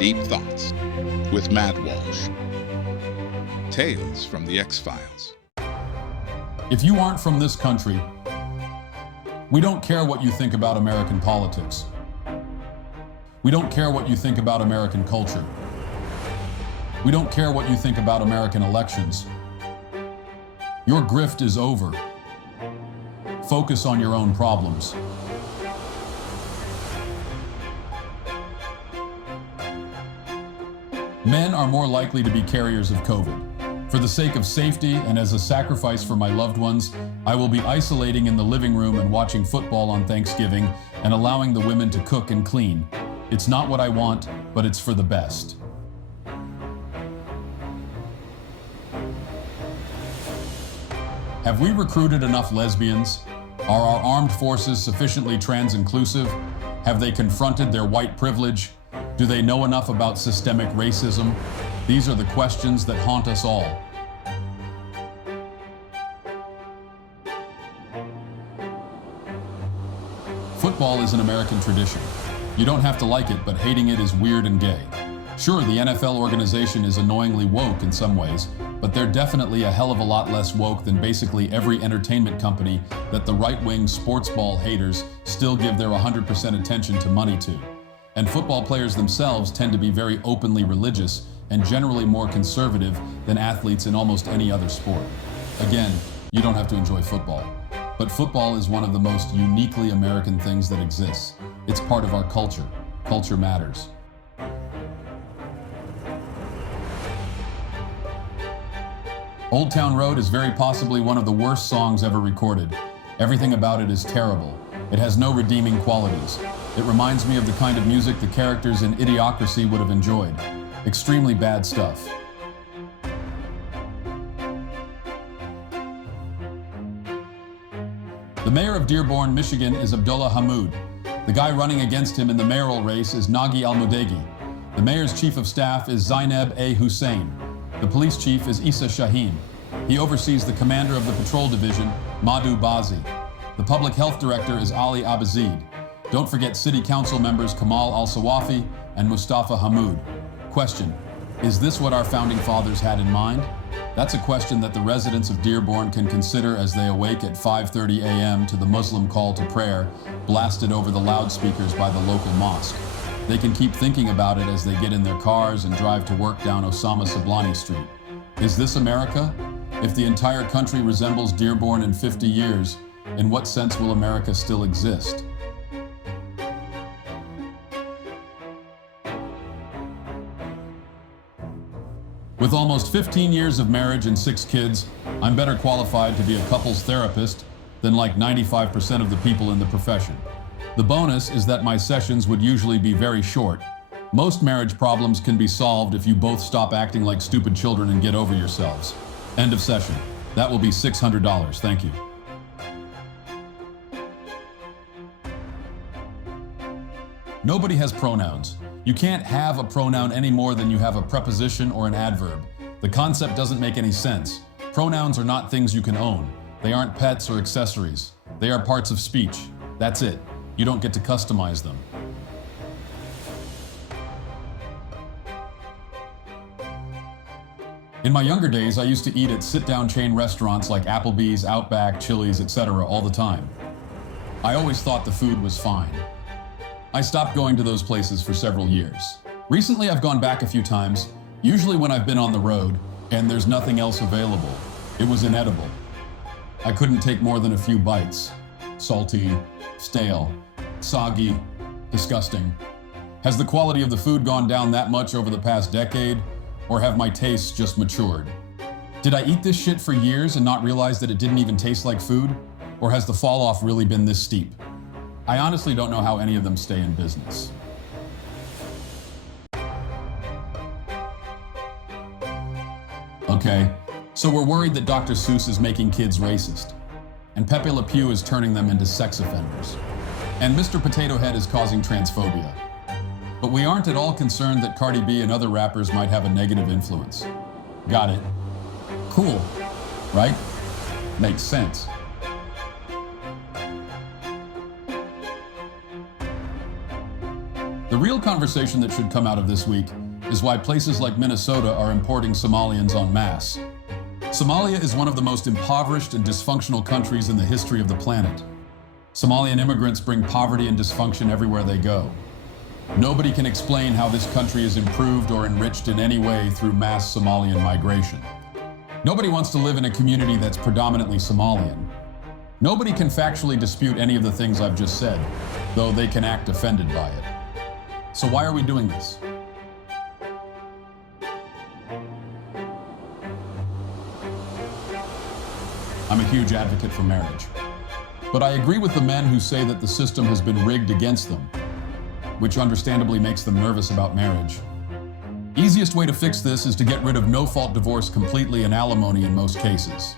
Deep Thoughts with Matt Walsh. Tales from the X-Files. If you aren't from this country, we don't care what you think about American politics. We don't care what you think about American culture. We don't care what you think about American elections. Your grift is over. Focus on your own problems. Men are more likely to be carriers of COVID. For the sake of safety and as a sacrifice for my loved ones, I will be isolating in the living room and watching football on Thanksgiving and allowing the women to cook and clean. It's not what I want, but it's for the best. Have we recruited enough lesbians? Are our armed forces sufficiently trans-inclusive? Have they confronted their white privilege? Do they know enough about systemic racism? These are the questions that haunt us all. Football is an American tradition. You don't have to like it, but hating it is weird and gay. Sure, the NFL organization is annoyingly woke in some ways, but they're definitely a hell of a lot less woke than basically every entertainment company that the right-wing sports ball haters still give their 100% attention to money to. And football players themselves tend to be very openly religious and generally more conservative than athletes in almost any other sport. Again, you don't have to enjoy football. But football is one of the most uniquely American things that exists. It's part of our culture. Culture matters. Old Town Road is very possibly one of the worst songs ever recorded. Everything about it is terrible. It has no redeeming qualities. It reminds me of the kind of music the characters in Idiocracy would have enjoyed. Extremely bad stuff. The mayor of Dearborn, Michigan is Abdullah Hammoud. The guy running against him in the mayoral race is Nagi Al-Mudegi. The mayor's chief of staff is Zainab A. Hussein. The police chief is Issa Shaheen. He oversees the commander of the patrol division, Madhu Bazi. The public health director is Ali Abazid. Don't forget city council members Kamal Al-Sawafi and Mustafa Hammoud. Question: is this what our founding fathers had in mind? That's a question that the residents of Dearborn can consider as they awake at 5:30 a.m. to the Muslim call to prayer, blasted over the loudspeakers by the local mosque. They can keep thinking about it as they get in their cars and drive to work down Osama Sablani Street. Is this America? If the entire country resembles Dearborn in 50 years, in what sense will America still exist? With almost 15 years of marriage and 6 kids, I'm better qualified to be a couples therapist than like 95% of the people in the profession. The bonus is that my sessions would usually be very short. Most marriage problems can be solved if you both stop acting like stupid children and get over yourselves. End of session. That will be $600, thank you. Nobody has pronouns. You can't have a pronoun any more than you have a preposition or an adverb. The concept doesn't make any sense. Pronouns are not things you can own. They aren't pets or accessories. They are parts of speech. That's it. You don't get to customize them. In my younger days, I used to eat at sit-down chain restaurants like Applebee's, Outback, Chili's, etc. all the time. I always thought the food was fine. I stopped going to those places for several years. Recently, I've gone back a few times, usually when I've been on the road and there's nothing else available. It was inedible. I couldn't take more than a few bites. Salty, stale, soggy, disgusting. Has the quality of the food gone down that much over the past decade, or have my tastes just matured? Did I eat this shit for years and not realize that it didn't even taste like food? Or has the fall off really been this steep? I honestly don't know how any of them stay in business. Okay, so we're worried that Dr. Seuss is making kids racist, and Pepe Le Pew is turning them into sex offenders, and Mr. Potato Head is causing transphobia. But we aren't at all concerned that Cardi B and other rappers might have a negative influence. Got it. Cool, right? Makes sense. The real conversation that should come out of this week is why places like Minnesota are importing Somalians en masse. Somalia is one of the most impoverished and dysfunctional countries in the history of the planet. Somalian immigrants bring poverty and dysfunction everywhere they go. Nobody can explain how this country is improved or enriched in any way through mass Somalian migration. Nobody wants to live in a community that's predominantly Somalian. Nobody can factually dispute any of the things I've just said, though they can act offended by it. So why are we doing this? I'm a huge advocate for marriage. But I agree with the men who say that the system has been rigged against them, which understandably makes them nervous about marriage. Easiest way to fix this is to get rid of no-fault divorce completely and alimony in most cases.